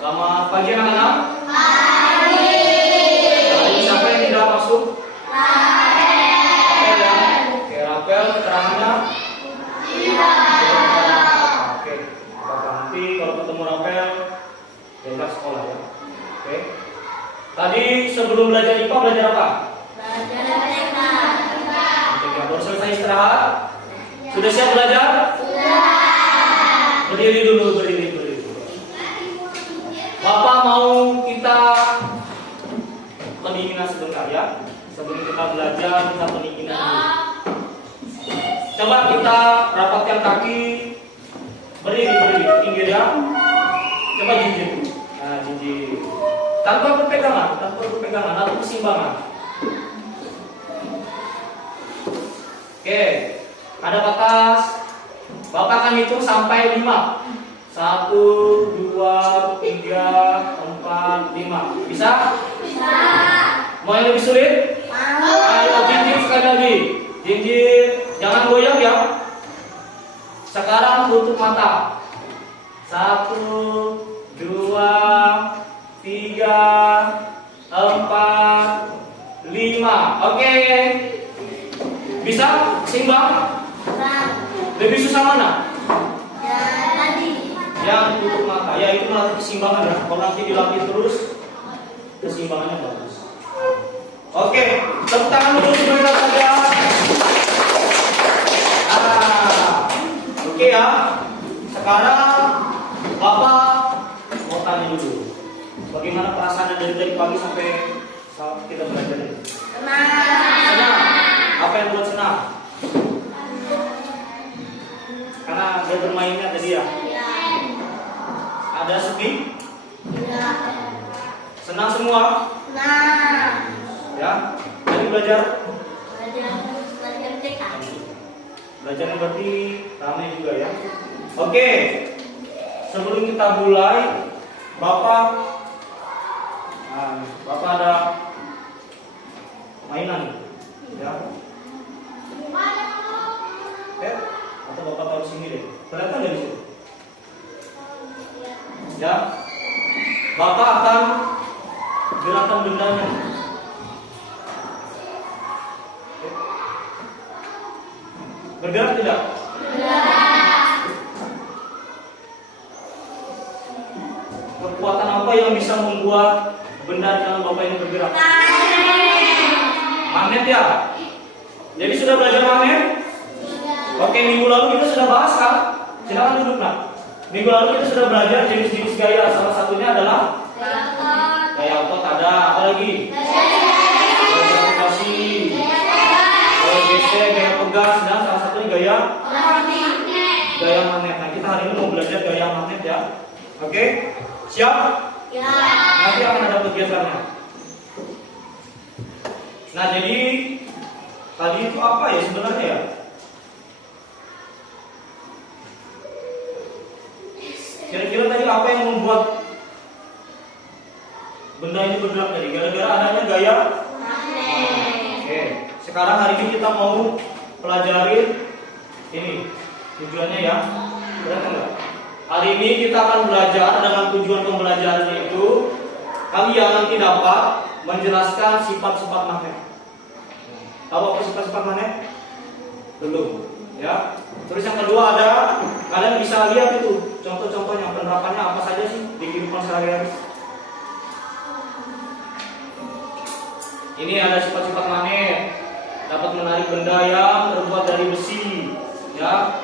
Selamat pagi anak-anak. Pagi. Tadi siapa yang tidak masuk? Rapel ya. Oke, Rapel keterangannya? Tidak. Oke. Nanti kalau ketemu Rapel, bebas sekolah ya. Oke. Tadi sebelum belajar IPA belajar apa? Belajar TK. Baru selesai istirahat? Sudah siap belajar? Sudah. Berdiri dulu, berdiri. Bapak mau kita pendinginan sebentar ya. Sebelum kita belajar, kita pendinginan dulu. Coba kita rapatkan kaki. Berdiri, pinggir ya. Coba jinjit. Nah, jinjit. Tanpa berpegangan atau keseimbangan. Oke, ada batas. Bapak akan hitung sampai 5. 1, 2, 3, 4, 5. Bisa? Bisa. Mau yang lebih sulit? Mau. Ayo jinjit sekali lagi. Jinjit, jangan goyang ya. Sekarang tutup mata. 1, 2, 3, 4, 5. Oke. Bisa? Seimbang? Lebih susah mana? Yang tutup mata. Ya itu melatih keseimbangan ya. Kalau nanti dilatih terus, keseimbangannya bagus. Oke, tepuk tangan dulu sebentar saja. Oke ya. Sekarang Bapak mau tanya dulu. Bagaimana perasaan dari pagi sampai saat kita belajar ini? Senang. Apa yang buat senang? Karena dia bermainnya tadi ya. Ada sedih? Senang semua? Ya. Tadi belajar? Belajar TK. Belajarnya berarti ramai juga ya. Oke. Sebelum kita mulai, Bapak ada mainan ya. Atau Bapak taruh sini deh. Kelihatan dari situ. Ya. Bapak akan gerakan bendanya. Bergerak tidak? Kekuatan apa yang bisa membuat benda di tangan Bapak ini bergerak? Magnet ya? Jadi sudah belajar magnet? Oke, minggu lalu kita sudah bahas kan? Silakan duduk nak. Minggu lalu kita sudah belajar jenis-jenis gaya. Salah satunya adalah gaya otot. Ada apa lagi? Gaya gravitasi, gaya gesek, gaya pegas, dan salah satunya gaya magnet. Nah, kita hari ini mau belajar gaya magnet ya. Oke, siap? Ya. Nanti akan ada kegiatannya. Nah, jadi tadi itu apa ya sebenarnya ya? Kira-kira tadi apa yang membuat benda ini bergerak tadi? Gara-gara adanya gaya Magnet. Oke, sekarang hari ini kita mau pelajarin ini tujuannya ya. Kelihatan nggak? Hari ini kita akan belajar dengan tujuan pembelajarannya itu kalian nanti dapat menjelaskan sifat-sifat magnet. Tahu apa sifat-sifat magnet? Belum, ya. Terus yang kedua ada kalian bisa lihat itu contoh-contohnya penerapannya apa saja sih di kehidupan sehari-hari. Ini ada sifat-sifat magnet, dapat menarik benda yang terbuat dari besi, ya.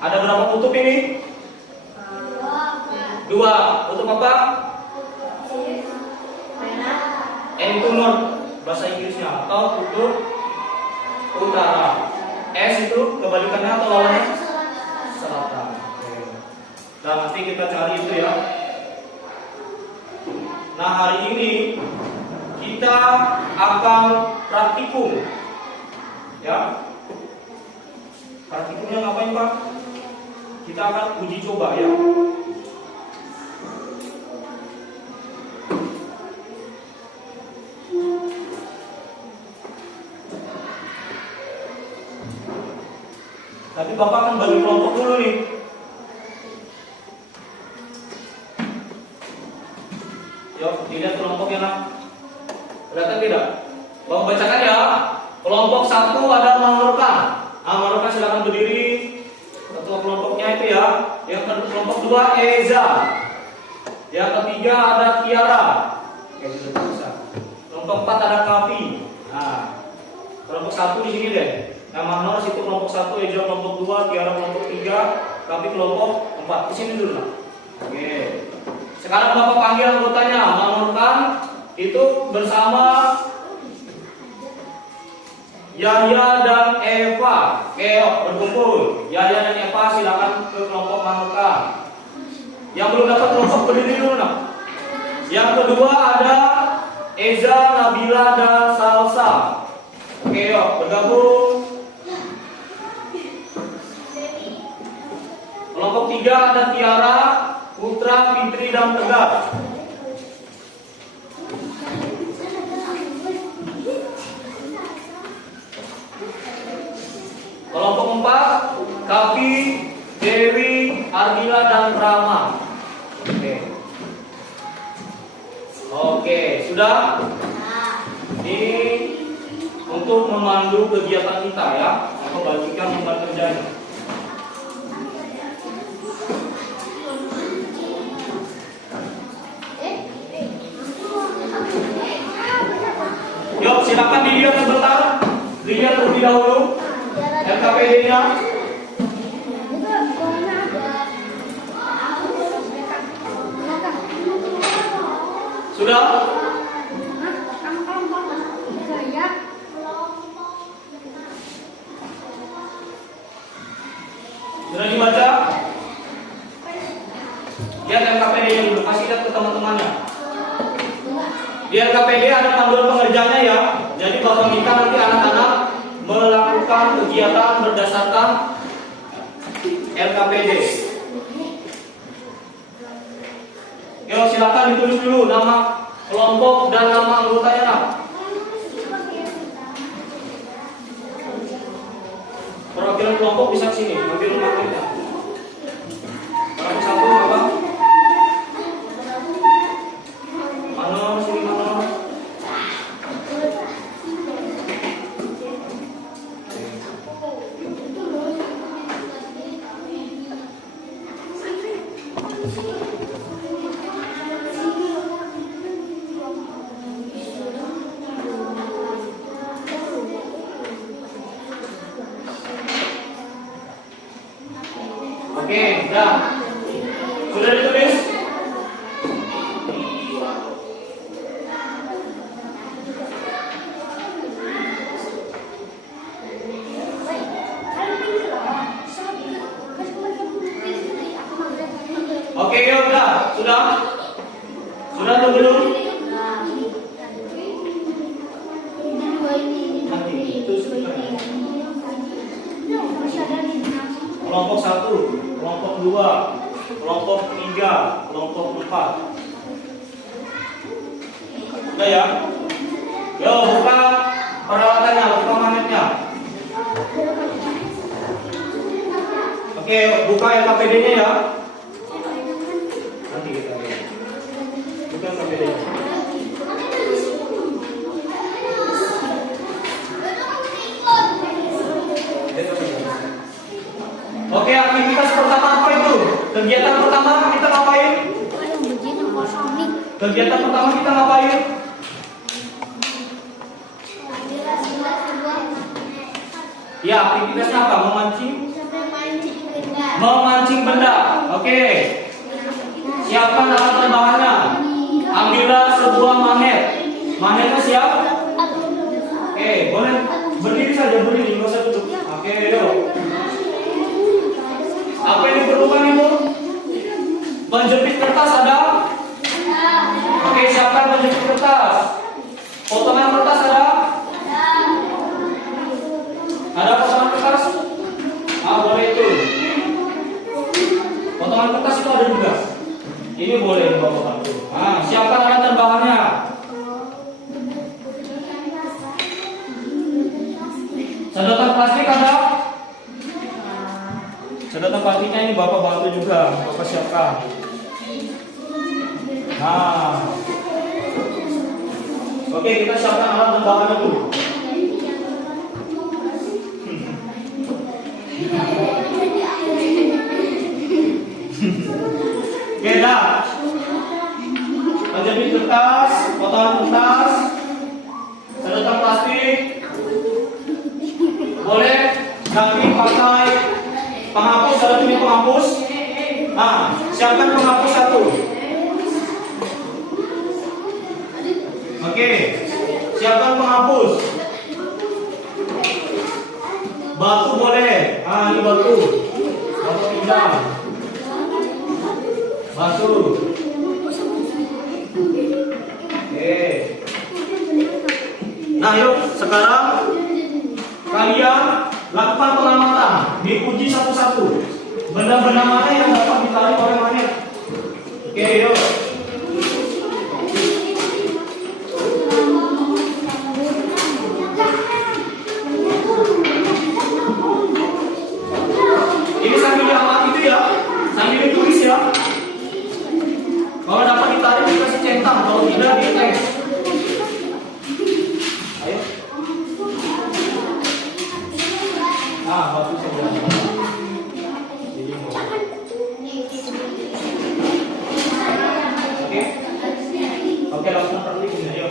Ada berapa kutub ini? 2. Kutub apa? N itu north bahasa Inggrisnya, atau kutub utara. S itu kebalikannya atau lawannya? Selatan. Nah, nanti kita cari itu ya. Nah, hari ini kita akan praktikum, ya. Praktikumnya ngapain Pak? Kita akan uji coba ya. Tapi Bapak akan bagi kelompok dulu nih. bacakan ya. Kelompok 1 ada Manurkan. Manurkan silakan berdiri. Ketua kelompoknya itu ya. Yang kelompok 2 Eza. Yang ketiga ada Tiara. Oke, sudah bisa. Kelompok 4 ada Kavi. Nah, kelompok 1 di sini deh. Yang Manor situ kelompok 1, Eza kelompok 2, Tiara kelompok 3, Kavi kelompok 4. Di sini dulu lah. Oke. Sekarang Bapak panggil anggotanya. Manurkan itu bersama Yahya dan Eva. Keok berkumpul. Yahya dan Eva silakan ke kelompok Manurkan. Yang belum dapat kelompok berdiri dulu nak. Yang kedua ada Eza, Nabila dan Salsa. Keok bergabung. Kelompok 3 ada Tiara, Putra, Fitri dan Tegar. Kelompok 4 Kavi, Dewi, Ardila dan Rama. Oke, sudah? Ini untuk memandu kegiatan kita ya. Aku bagikan lembar kerjanya. Yuk, silakan dilihat sebentar. Dilihat terlebih dahulu LKPD-nya. Sudah? Sudah dibaca? Lihat LKPD-nya dulu, kasih lihat ke teman-temannya. Di LKPD ada panduan pengerjanya ya. Jadi Bapak minta nanti anak-anak melakukan kegiatan berdasarkan LKPD. Yuk silakan ditulis dulu nama kelompok dan nama anggotanya nak. Perwakilan kelompok bisa sini, ambil nomornya. Kelompok 1 apa? Manor, sini Manor. Oke, dah. Sudah ditulis? Oke, ya udah. Sudah? Sudah atau belum? Kelompok 1, kelompok 2, kelompok 3, kelompok 4. Udah ya? Yo, buka peralatannya, buka magnetnya. Oke, buka LKPD-nya ya. Nanti kita lihat. Buka LKPD-nya. Oke, aktivitas pertama apa itu? Kegiatan pertama kita ngapain? Kegiatan pertama kita ngapain? Ya, aktivitasnya apa? Memancing? Memancing benda. Oke. Siapkan alat tambahannya. Ambillah sebuah magnet. Magnetnya siap? Oke, boleh berdiri saja, berdiri, nggak usah duduk. Oke, yuk. Apa yang diperlukan itu? Penjepit kertas ada? Oke, siapkan penjepit kertas. Potongan kertas ada? Ada potongan kertas? Boleh itu. Potongan kertas itu ada juga. Ini boleh dibawa. Siapkan alat dan bahannya. Sedotan plastik ada? Sedotan plastiknya ini Bapak bantu juga, Bapak siapkan. Oke, kita siapkan alat dan bahannya dulu. Oke, dah. Menjadi kertas, potongan kertas, sedotan plastik. Boleh ganti pakai penghapus, ada ini penghapus. Nah, siapkan penghapus satu. Oke, siapkan penghapus. Batu boleh. Ah, ini batu. Batu pinggang. Batu. Oke. Nah, yuk sekarang kalian lakukan pengamatan, diuji satu-satu. Benda-benda mana yang dapat ditarik oleh magnet? Oke, yuk. Ini sambil diamati itu ya, sambil ditulis ya. Kalau dapat ditarik dikasih centang, kalau tidak di tes. Ayo. Nah, batu saja. Oke. Oke, langsung praktikumnya, ayo.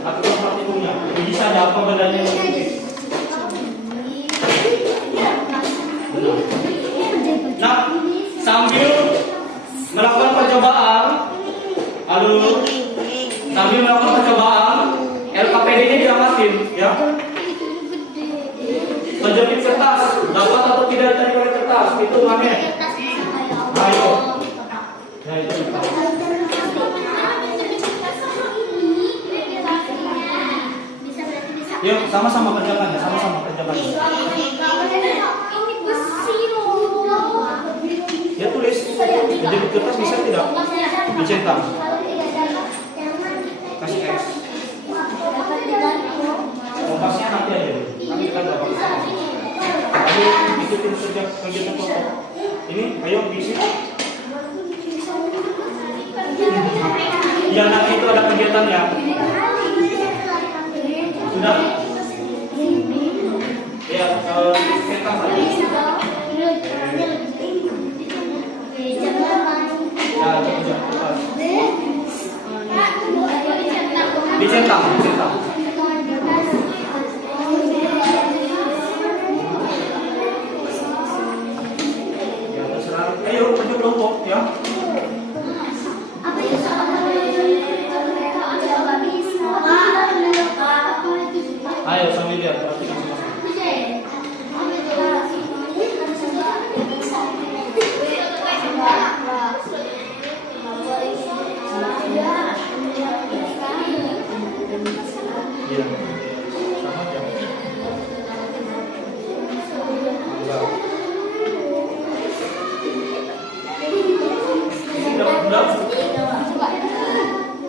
Lakukan praktikumnya. Bisa ada apa bedanya yang ini? Nah, sambil melakukan percobaan, sambil melakukan percobaan, LKPD-nya diamatin, ya. Penjepit kertas, dapat atau tidak ditarik oleh kertas, itu magnet. Ayo. Nah, itu. Yuk, sama-sama kerjakan ya, sama-sama kerjakan. Ya tulis, menjepit kertas bisa tidak? Dicentang. Kasih X. Kompasnya nanti aja, nanti kita dapat. Ayo ikutin saja kegiatan foto. Ini, ayo diisi. Ya nanti itu ada kegiatan ya. Sudah? Ya, centang saja. Dicentang. Ya terserah. Ayo maju kelompok ya. Ayo sambil lihat. Iya. Sama aja. Enggak.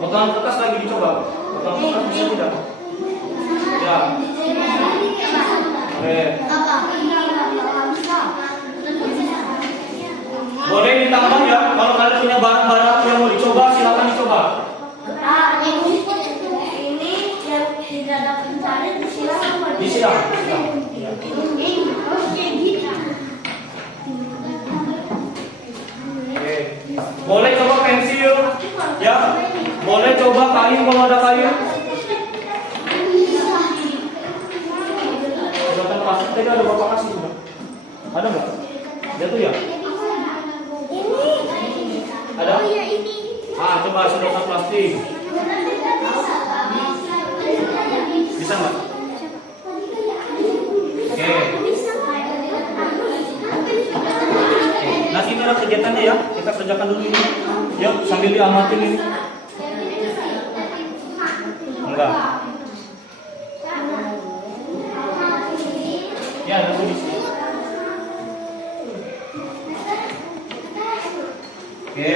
Potongan kertas lagi dicoba. Potongan kertas bisa tidak? Ya. Boleh ditambah ya. Kalau kalian punya barang-barang yang mau dicoba, silakan dicoba. Ini yang tidak dapat ditarik disiram. Disiram. Boleh coba pensil, ya. Boleh coba kayu kalau ada kayu. Sedotan plastik tadi ada bapak kasih juga. Ada nggak? Ada tuh ya. Ada? Ah, coba sedotan plastik. Bisa nggak? Oke. Nah, sini ada kegiatannya ya. Kita kerjakan dulu ini. Yuk, sambil diamatin ini. Enggak. Ya, ada tulis. Oke.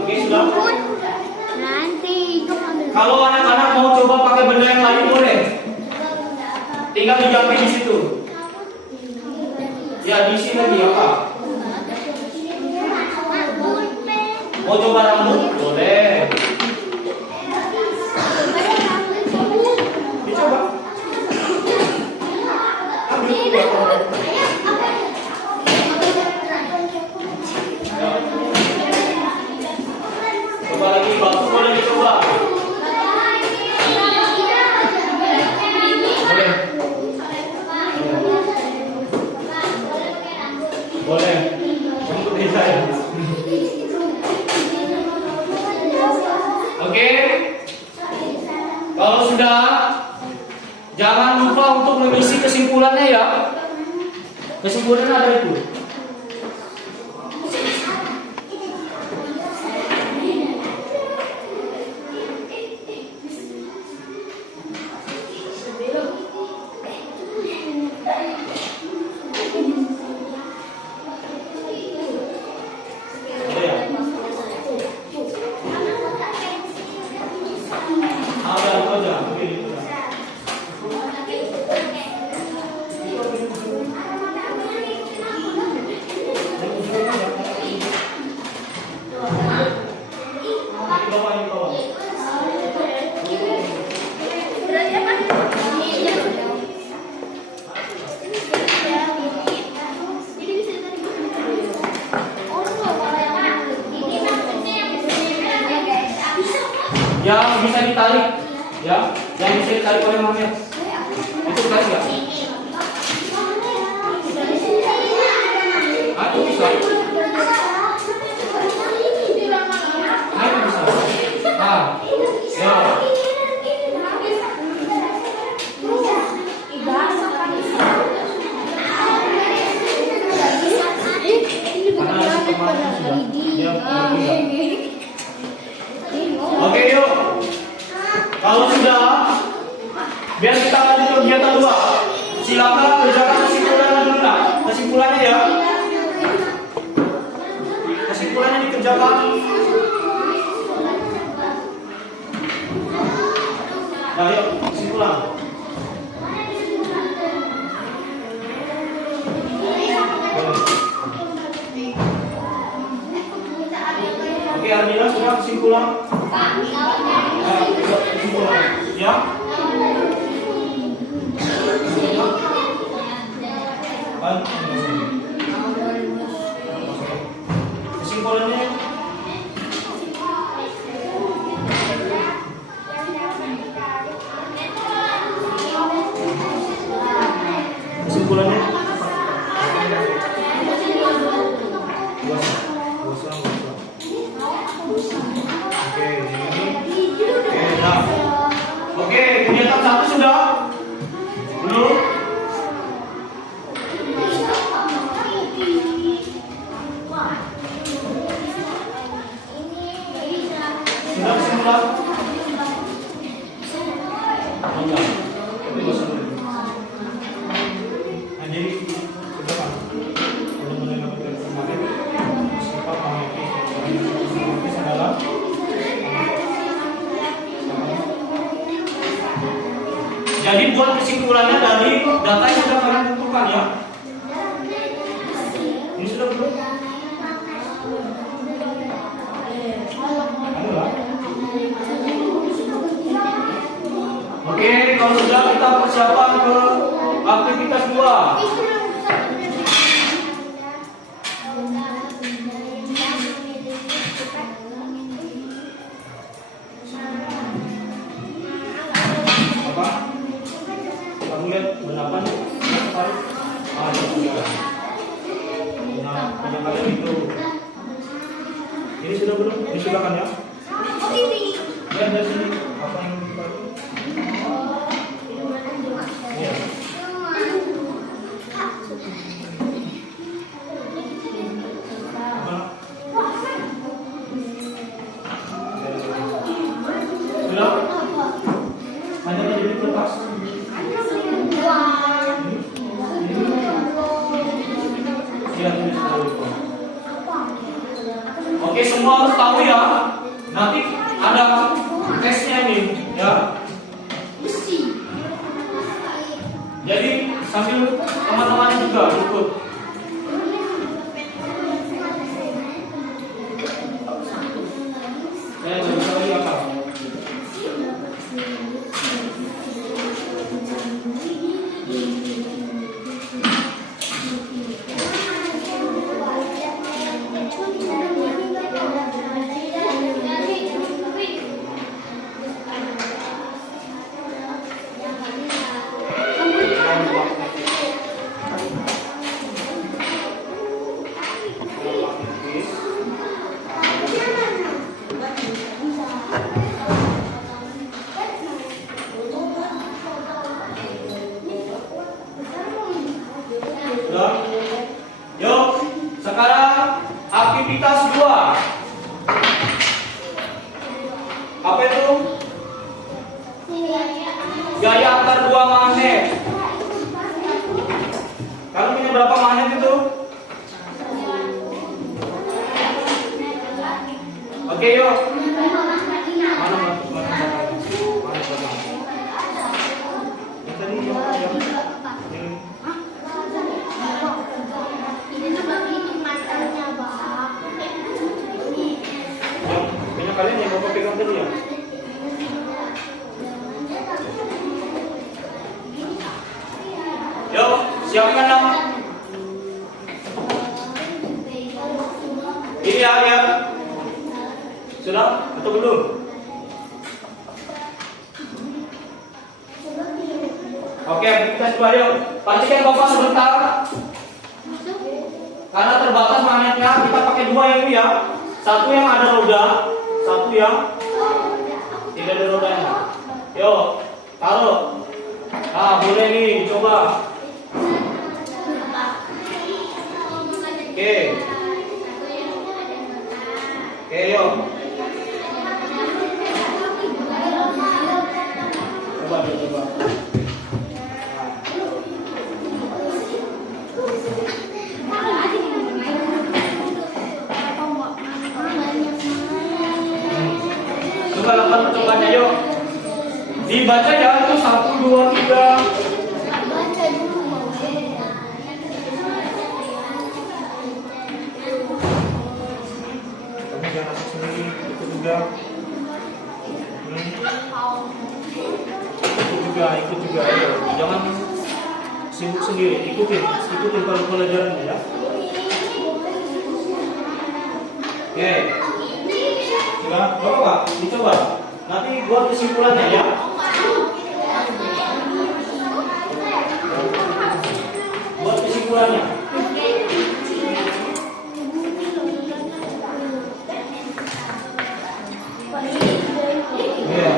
Oke, sudah. Kalau anak-anak mau coba pakai benda yang lain boleh. Tinggal diganti di situ. Ya, diisi lagi apa? Mau coba rambut? Boleh. Dicoba. Coba lagi, batu boleh dicoba. Boleh. Untuk bisa ya. Oke. Kalau sudah, jangan lupa untuk mengisi kesimpulannya ya. Kesimpulannya ada itu. Yang bisa ditarik, ya, yang bisa ditarik oleh Mamet. Itu ditarik nggak? Ah, itu bisa. Ah, itu bisa. Ah, ya. Oke, yuk. Kalau sudah, biar kita lanjut ke kegiatan 2. Silakan kerjakan kesimpulannya dulu lah. Kesimpulannya ya. Kesimpulannya dikerjakan. Nah, yuk, kesimpulan. Oke, Armina sudah kesimpulan. Kesimpulan, ya. Kesimpulannya. Kesimpulannya. Oke, kegiatan 1 sudah? Belum? Sudah kesimpulan? Enggak. Nah, jadi kerjakan. Belum mendengar kemarin. Siapa Mamet adalah jadi buat kesimpulannya dari data yang sudah kalian kumpulkan ya. Ini sudah belum? Oke, kalau sudah kita persiapan ke aktivitas 2. Kamu lihat berapa nih? Ada juga. Nah, punya kalian itu. Ini sudah belum? Ini sudah kan ya? Lihat dari sini apa yang dipakai? Iya. Sudah? Hanya jadi kertas. Oke, semua harus tahu ya. Nanti ada tesnya nih, ya. Jadi sambil teman-teman juga ikut. berapa magnet itu? Oke, yuk. Mana? Yang tadi yang minyak kalian yang bapak pegang tadi ya? Yuk, siapkan dong. Ini ya, lihat. Sudah atau belum? Oke, kita coba yuk. Pastikan bapak sebentar. Karena terbatas magnetnya, kita pakai dua yang ini ya. Satu yang ada roda, satu yang tidak ada rodanya. Yuk, taruh. Nah, boleh nih, coba. Oke. Oke, yuk. Coba. Coba lakukan percobanya yuk. Dibaca ya, itu 1, 2, 3. Baca dulu. Kamu jangan masuk sendiri, itu juga. Ikut juga, ayo. Jangan sibuk sendiri, ikutin kalau pelajarannya ya. Oke. Coba Pak, dicoba. Nanti buat kesimpulannya ya. Buat kesimpulannya. Iya.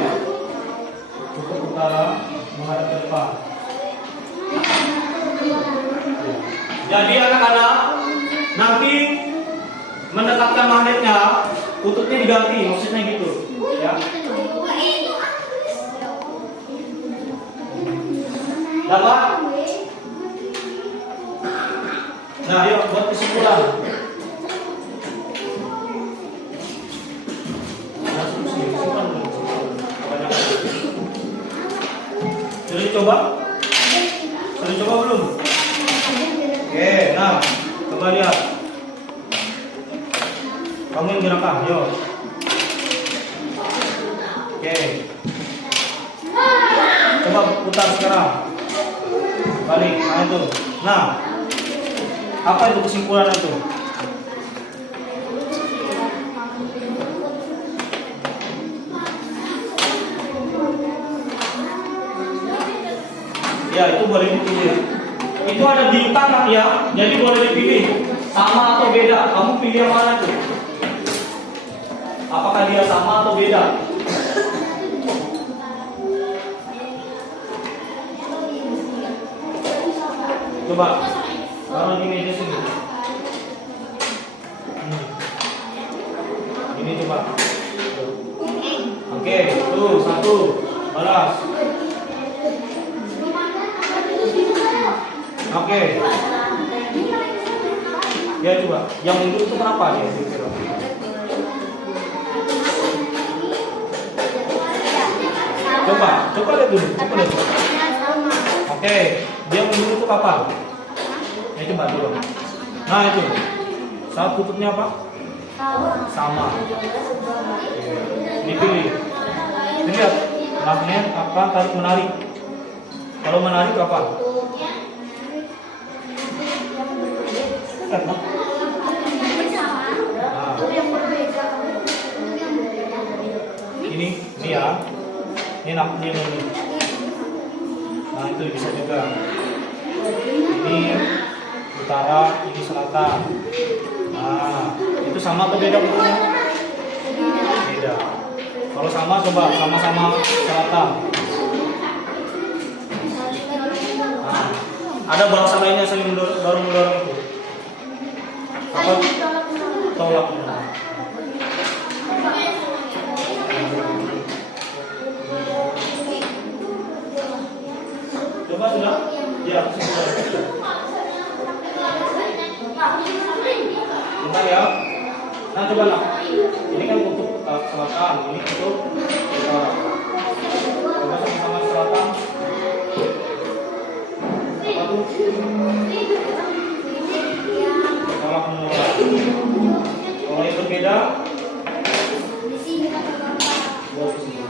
Cukup utara menghadap ke depan. Jadi anak-anak nanti mendekatkan magnetnya, kutubnya diganti, maksudnya gitu, ya. Dapat? Nah, yuk buat kesimpulan. Sudah dicoba? Sudah dicoba belum? Oke, nah, coba lihat. Kamu yang gerakkan, yuk. Oke. Coba putar sekarang. Balik, nah itu. Nah, apa itu kesimpulan itu? Ya, itu boleh dipilih. Itu ada bintang ya, jadi boleh dipilih sama atau beda. Kamu pilih yang mana tuh? Apakah dia sama atau beda? Coba taruh di meja sini. Ini coba. Oke, tuh satu, balas. Oke. Ya coba. Yang mundur itu kenapa dia? Coba lihat dulu. Oke, dia mundur itu kapan? Ya coba dulu. Nah itu. Saat kutubnya apa? Sama. Dipilih. Lihat. Magnet apa? Tarik menarik. Kalau menarik apa? Nah. Ini ya. Ini. Nah itu bisa juga. Ini utara, ini selatan. Nah itu sama atau beda bentuknya? Beda. Kalau sama coba sama-sama selatan. Nah, ada bahasa lainnya saling dorong itu. Apa? Tolak menolak. Coba sudah? Ya, sudah. Nah coba lah. Ini kan untuk selatan, ini untuk utara. Coba sama-sama selatan. Apa tuh? Tolak menolak. Kalau yang berbeda, buat di sini.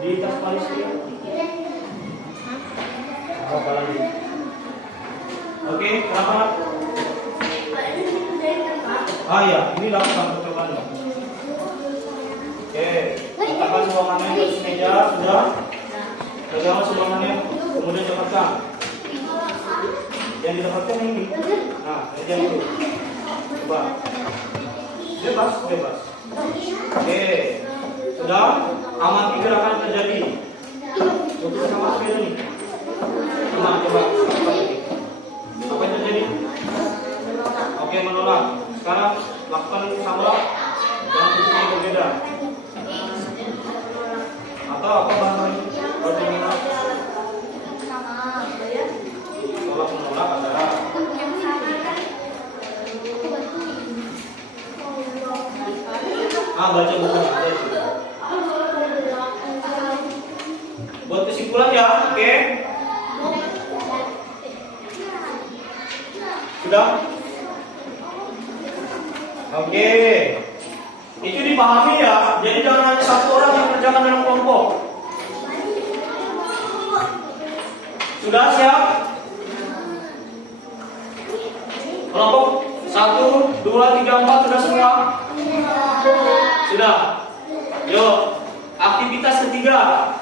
Di tas Malaysia. Apa lagi? Oke, kenapa? Ah ya, ini lakukan percobaan. Oke, letakkan sumbangannya di atas meja, sudah. Pegang sumbangannya, kemudian dapatkan. Yang didapatkan ini. Nah, meja itu. Coba. Bebas, bebas. Oke, sudah. Amati gerakan terjadi. Untuk sama sepeda nih. Nah, coba. Apa yang terjadi? Oke, menolak. Sekarang lakukan sama dengan bentuk yang berbeda. Atau apa bahasa ini? Tolak menolak adalah baca buku. Buat kesimpulan ya, oke? Sudah? Oke. Itu dipahami ya. Jadi jangan hanya satu orang yang kerjakan dalam kelompok. Sudah siap? Kelompok 1, 2, 3, 4 sudah semua? Sudah. Yuk, aktivitas ketiga.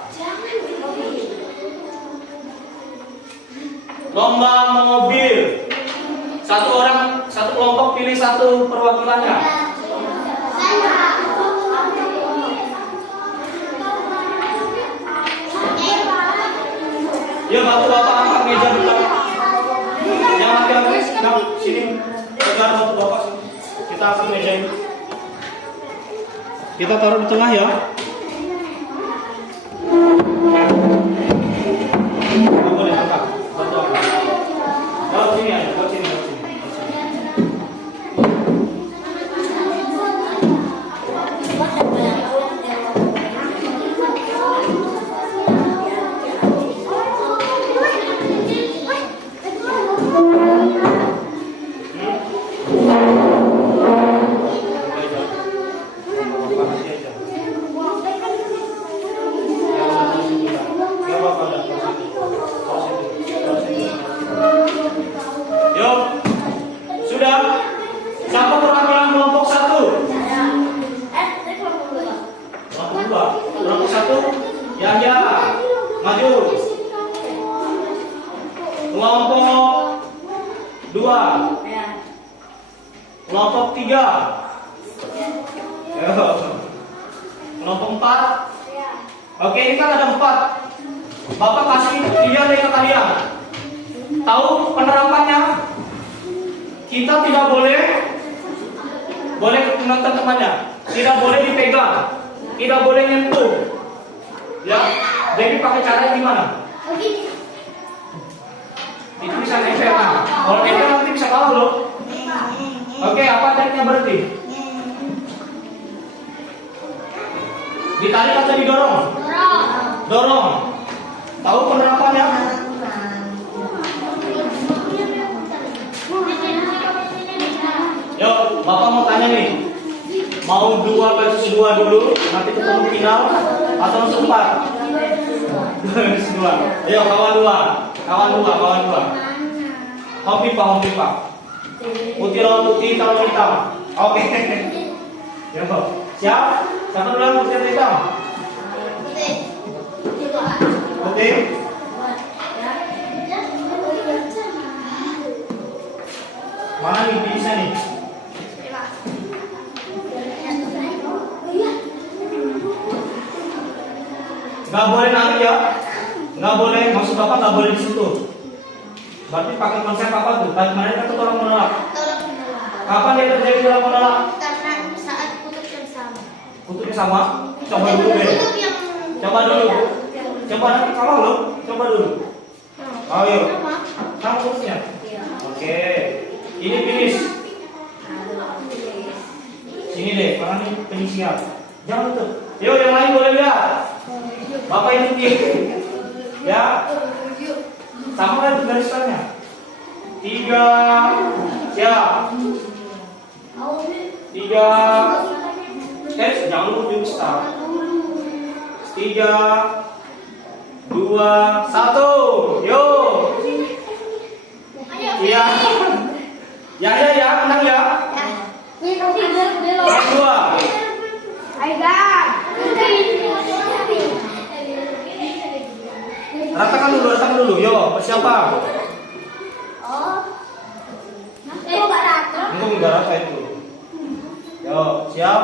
Lomba mobil. Satu kelompok pilih satu perwakilannya. Ya, bapak angkat meja dulu. Jangan angkat, sini. Pegang bapak sini. Kita angkat meja ini. Kita taruh di tengah ya. Nggak boleh angkat. Bawa sini aja, bawa sini. Kelompok 2, kelompok 3, kelompok 4. Oke, ini kan ada 4. Bapak kasih pilihan ke kalian. Tahu penerapannya? Kita tidak boleh menonton temannya, tidak boleh dipegang, tidak boleh nyentuh. Ya, jadi pakai cara gimana? Itu bisa nempel kan? Kalau nempel nanti bisa kalah loh. Oke, apa triknya berarti? Ditarik atau didorong? Dorong. Tahu penerapannya? Yuk, Bapak mau tanya nih. Mau 2 versus 2 dulu, nanti ketemu final, atau langsung 4? 2 versus 2. Ayo, kawan 2. Home pipa. Putih lawan putih, hitam lawan hitam. Oke. Yuk, siap? Siapa duluan putih atau hitam? Putih. Mana nih bisa nih? Nggak boleh narik ya, nggak boleh, maksud Bapak nggak boleh disentuh. Berarti pakai konsep apa tuh? Kemarin kan tolak menolak. Tolak menolak. Kapan dia terjadi tolak menolak? Karena saat kutub yang sama. Kutubnya sama. Coba dulu deh. Kutub yang Coba dulu. Coba nanti kalau lo, coba dulu. Ayo. sama. Sama kutubnya. Iya. Oke. Ini finish. Sini deh, tangan ini penyisian. Jangan tutup. Yo, yang lain boleh lihat. Bapak ikuti. Ya. Sama kan garisannya. 3. Siap. 3. Jangan lupa di start. 3, 2, 1. Yo. Iya. Ya, menang ya. Yang 2. Ratakan dulu. Yo, persiapan. Enggak rata itu. Yo, siap.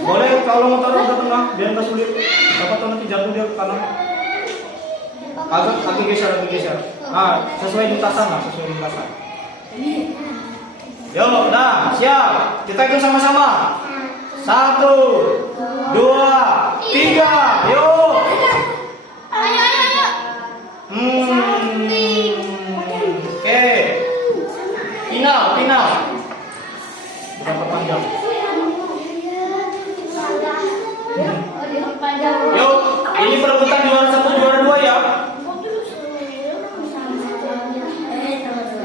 Boleh kalau mau taruh ke tengah, biar nggak sulit. Siapa tahu nanti jatuh dia ke kanan. Agak geser. Sesuai lintasan lah, Yo, nah, siap. Kita hitung sama-sama. 1, 2, 3. Yo. Ayo. Oke. Final. Berapa panjang? Yo, ini perebutan juara 1, juara 2 ya.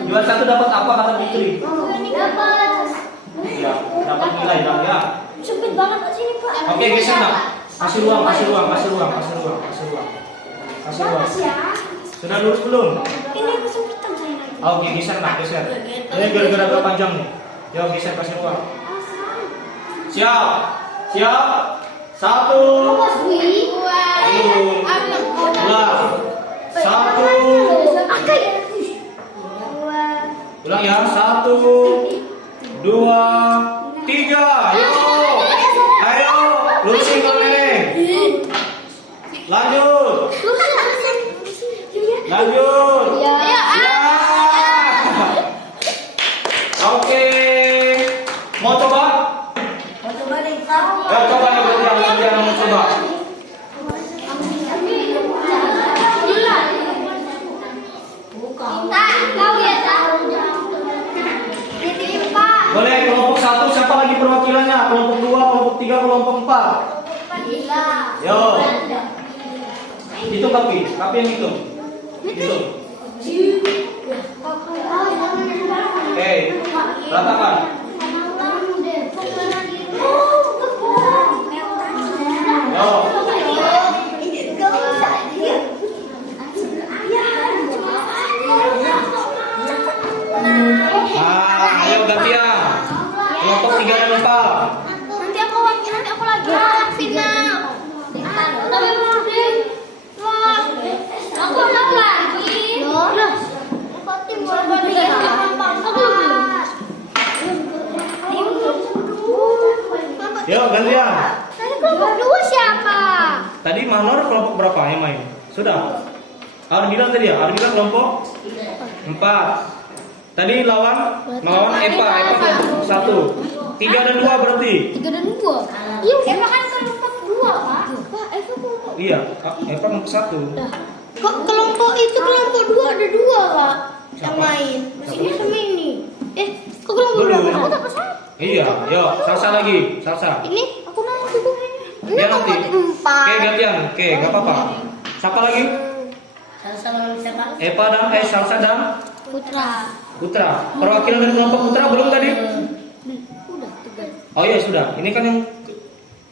Juara 1 dapat apa kata Fitri? Ya, dapat nilai dong ya. Sempit banget di sini, Pak. Oke, geser nak. Kasih ruang. Sudah lurus belum? Ini kesempitan saya lagi. Oke, geser. Ini gara-gara agak panjang nih. Yo, geser kasih ruang. Siap. 1, 2, 1. Ulang ya. 1, 2, 3. Ayo, lurusin kalau nenek. Lanjut. Ya. Oke. Mau coba? Ya, coba nih berarti yang mau coba. Boleh kelompok 1 siapa lagi perwakilannya? Kelompok 2, kelompok 3, kelompok 4. Yo. Hitung kapi yang hitung. Oke, ratakan. Yo. Ayo gantian. Kelompok 3 dan 4. Nanti aku lagi. Final. Aku lagi. Yo gantian. Kelompok 2 siapa? Tadi Manor kelompok berapa yang main? Sudah. Arbilan tadi ya? Arbilan kelompok 4. Tadi melawan Epa kelompok 1. 3 dan 2 berarti. 3 dan 2. Iya, Eva kan kelompok 2, Pak. Pak, Eva kelompok. Iya, Epa kelompok 1. Kok kelompok itu kelompok 2 ada 2, Pak? Yang Siapa? main. Ini sama ini. Kok kelompok berapa? Aku dapat 1. Iya, yo, Salsa lagi. Ini aku nanti tuh. Ini Ya nanti. kelompok 4. Oke, gantian. Oke, enggak apa-apa. Siapa lagi? Salsa lawan siapa? Epa dan Salsa dan Putra. Perwakilan dari kelompok Putra belum tadi? Udah, 3. Oh iya sudah. Ini kan yang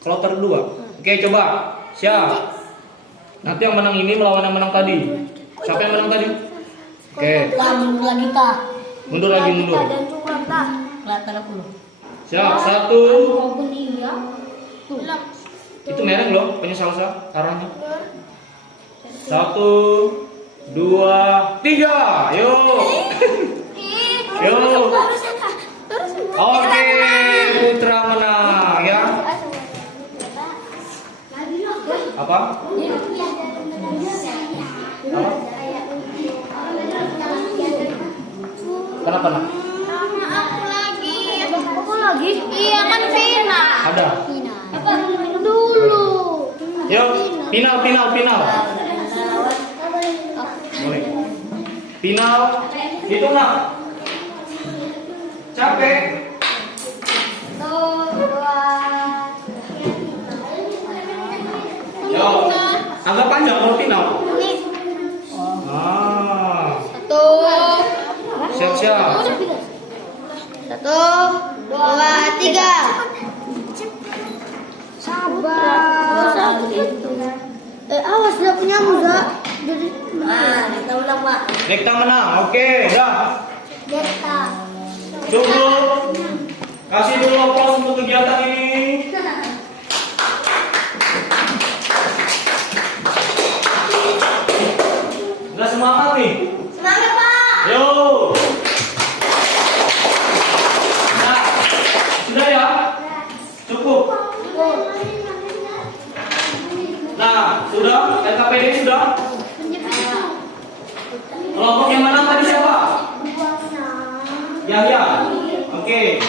kloter 2. Oke, coba. Siap. Nanti yang menang ini melawan yang menang tadi. Siapa yang menang tadi? Oke. Mundur lagi, Kak. Mundur lagi. Dan curang, Kak. Kelihatan aku loh. Siap. 1. Walaupun iya. Tuh. Itu mereng loh, punya Salsa arahnya. 1, 2, 3. Yuk. Yuk. Oke, Putra menang ya. Apa? Kenapa nak? Nama aku lagi. Aku lagi? Iya kan Vina. Ada. Apa dulu? Yuk, final. Boleh. Final. Hitung nak. Capek. Yo, agak panjang kalau final. Satu. Siap. 1, 2, 3. Sabar. Awas dia punya muda. Jadi kita ulang Pak. Nekta menang. Oke, dah. Kita. Tunggu. Kasih dulu aplaus untuk kegiatan ini. Udah semangat nih. Semangat Pak. Yo. Nah, sudah ya? Cukup. Nah, sudah? LKPD sudah? Kelompok yang menang tadi siapa? Yahya. Oke.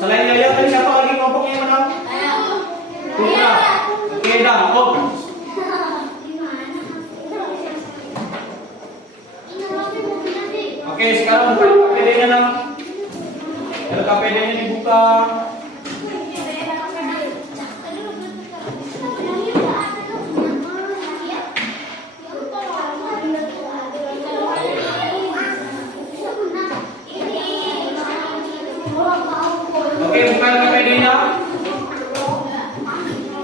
Selain Yahya tadi siapa lagi kelompoknya yang menang? Putra. Oke, dah. Oh. Oke, sekarang buka LKPD-nya dong. LKPD-nya dibuka. Oke, buka LKPD-nya.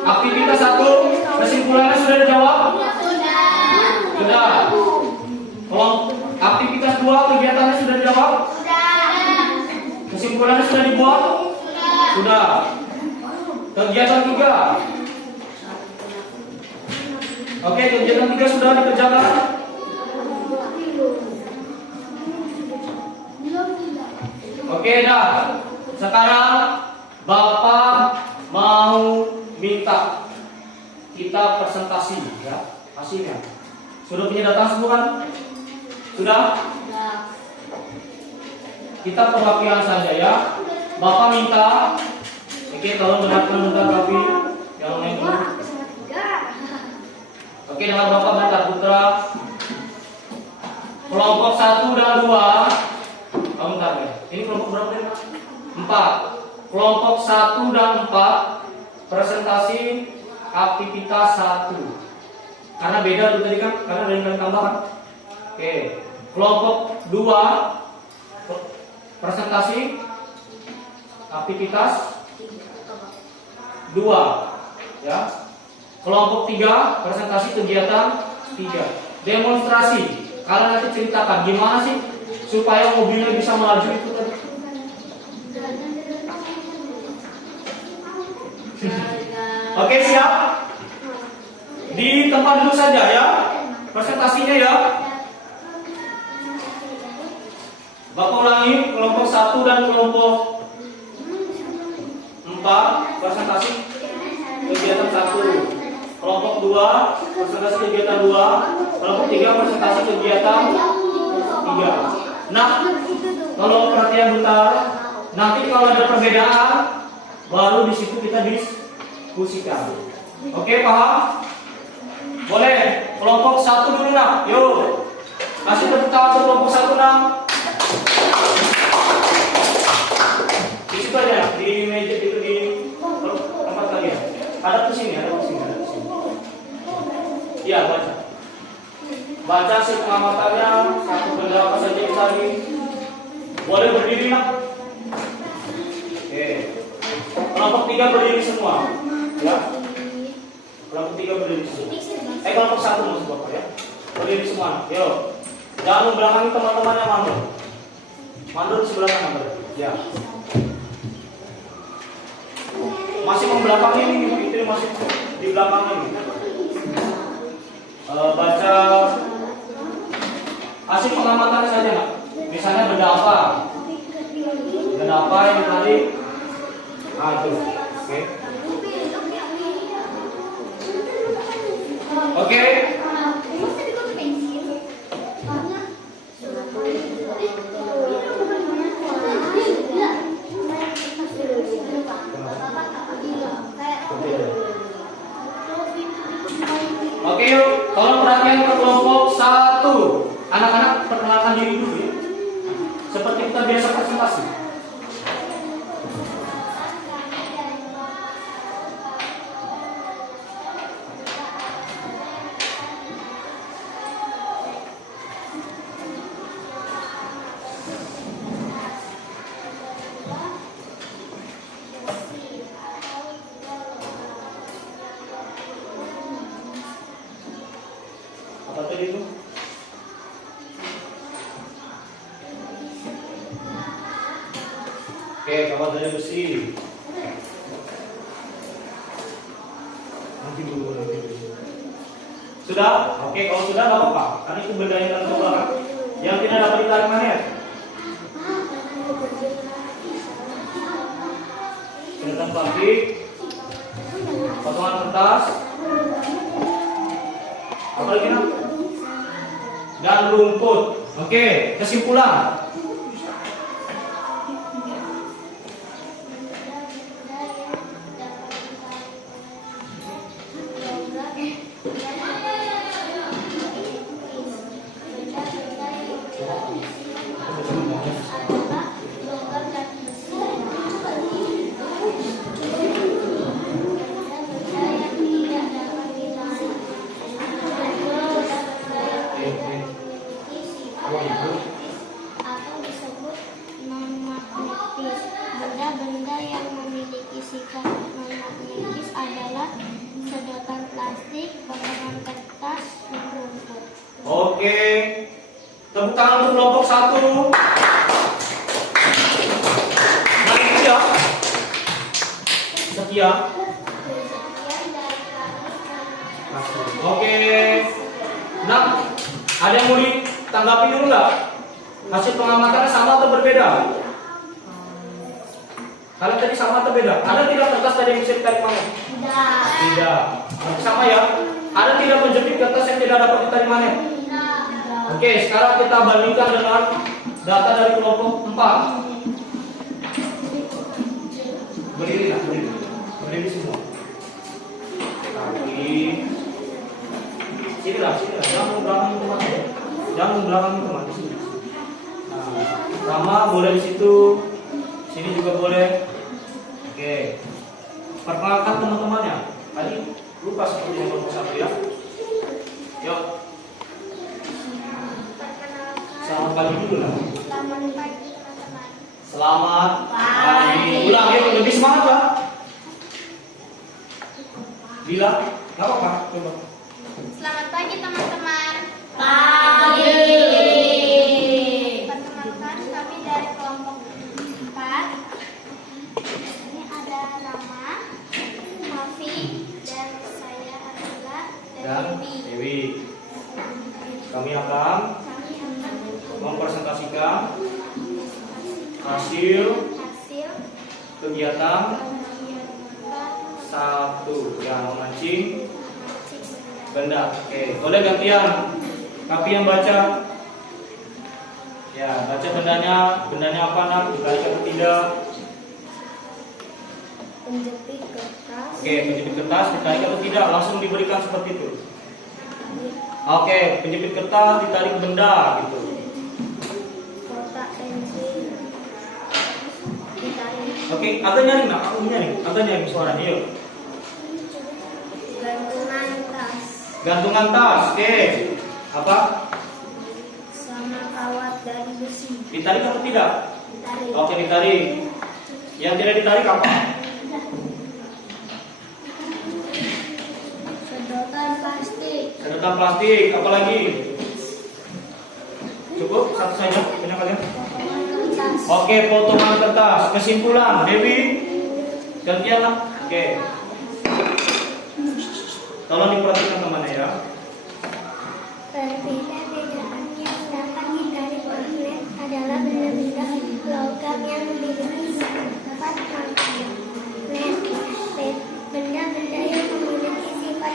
Aktivitas 1, kesimpulannya sudah dijawab? Sudah. Aktivitas 2, kegiatannya sudah dijawab? Kesimpulannya sudah dibuat? Sudah. Kegiatan 3. Oke, kegiatan 3 sudah dikerjakan? Oke, dah. Sekarang Bapak mau minta kita presentasi ya, hasilnya. Sudah punya data semua kan? Sudah? Kita perwakilan saja ya. Bapak minta. Oke, kalau bentar tapi yang lain dulu. Oke, dengan Bapak bentar Putra. Kelompok 1 dan 2. Kamu bentar ya. Ini kelompok berapa nih? 4. Kelompok 1 dan 4 presentasi aktivitas 1. Karena beda tuh tadi kan, karena ada yang kalian tambahkan. Oke. Kelompok 2 presentasi aktivitas 2 ya. Kelompok 3 presentasi kegiatan 3. Demonstrasi. Kalian nanti ceritakan gimana sih supaya mobilnya bisa melaju itu tadi. Oke, siap? Di tempat dulu saja ya. Presentasinya ya. Bapak ulangi kelompok 1 dan kelompok 4 presentasi kegiatan 1. Kelompok 2 presentasi kegiatan 2. Kelompok 3 presentasi kegiatan 3. Nah, kalau perhatian bentar, nanti kalau ada perbedaan baru di situ kita diskusikan. Oke, paham? Boleh. Kelompok 1 dulu nak. Yuk. Kasih tepuk tangan untuk kelompok 1 nak. Di situ aja, di meja itu di tempat kalian. Ada ke sini, ada ke sini. Iya, baca. Baca si pengamatannya, satu benda apa saja yang tadi. Boleh berdiri nak. Oke. Kelompok 3 berdiri semua. Ya. Kelompok 3 berdiri semua. Kelompok 1 maksud Bapak ya. Berdiri semua. Yuk. Jangan membelakangi teman-temannya mandur. Mandur di sebelah kanan. Ya. Masih membelakangi ini, itu masih di belakang ini. Baca hasil pengamatan saja nak. Misalnya benda apa? Benda apa yang tadi? Nah itu. Oke. Oke. yang ke kelompok 1. Anak-anak perkenalkan diri dulu ya. Seperti kita biasa presentasi. Apa tadi itu? Oke, kawat dari besi. Nanti dulu. Sudah? Oke, kalau sudah nggak apa-apa. Karena itu benda yang dalam belakang. Yang tidak dapat ditarik magnet. Sedotan plastik, potongan kertas, apa lagi nak? Dan rumput. Oke, kesimpulan. Atau disebut non-magnetis. Benda-benda yang memiliki sifat non-magnetis adalah sedotan plastik, potongan kertas, dan rumput. Oke, tepuk tangan untuk kelompok 1. Mari ya. Sekian. Oke. Nah, ada yang mau ditanggapi dulu nggak? Hasil pengamatannya sama atau berbeda? Kalian tadi sama atau beda? Ada tidak kertas tadi yang bisa ditarik magnet? Tidak. Berarti sama ya. Ada tidak menjepit kertas yang tidak dapat ditarik magnet? Oke, sekarang kita bandingkan dengan data dari kelompok 4. Berdiri lah, berdiri semua. Kaki. Sini lah, jangan belakang teman. Jangan belakang teman di sini. Nah, sama boleh di situ, sini juga boleh. Oke, perkenalkan teman-temannya. Tadi lupa seperti yang kelompok 1 ya. Yuk. Selamat pagi dulu lah. Selamat pagi teman-teman. Selamat pagi. Ulang yuk, lebih semangat lah. Bila, nggak apa-apa. Coba. Selamat pagi teman-teman. Pagi. Perkenalkan kami dari kelompok 4. Ini ada Rama, Mafi, dan saya adalah Dan Dewi. Dewi. Kami akan Kami akan mempresentasikan hasil hasil kegiatan kegiatan 1 yang memancing mancing benda. Oke, boleh gantian. Tapi yang baca, ya baca bendanya apa nak? Ditarik atau tidak? penjepit kertas, Oke, penjepit kertas ditarik atau tidak? Langsung diberikan seperti itu. Oke, penjepit kertas ditarik benda gitu. kotak pensil, ditarik Oke, agak nyaring nak? Agak nyaring suaranya. Yuk. gantungan tas Gantungan tas. Oke. Apa? sama kawat dari besi, Ditarik atau tidak? ditarik Oke, ditarik. Yang tidak ditarik apa? sedotan plastik, Sedotan plastik. Apa lagi? Cukup? Satu saja punya kalian? potongan kertas, Oke, potongan kertas. Kesimpulan, Dewi. Gantian lah. Oke. Tolong diperhatikan temannya ya. perbedaan yang dapat ditarik magnet adalah benda-benda logam yang memiliki sifat magnet. Benda-benda yang memiliki sifat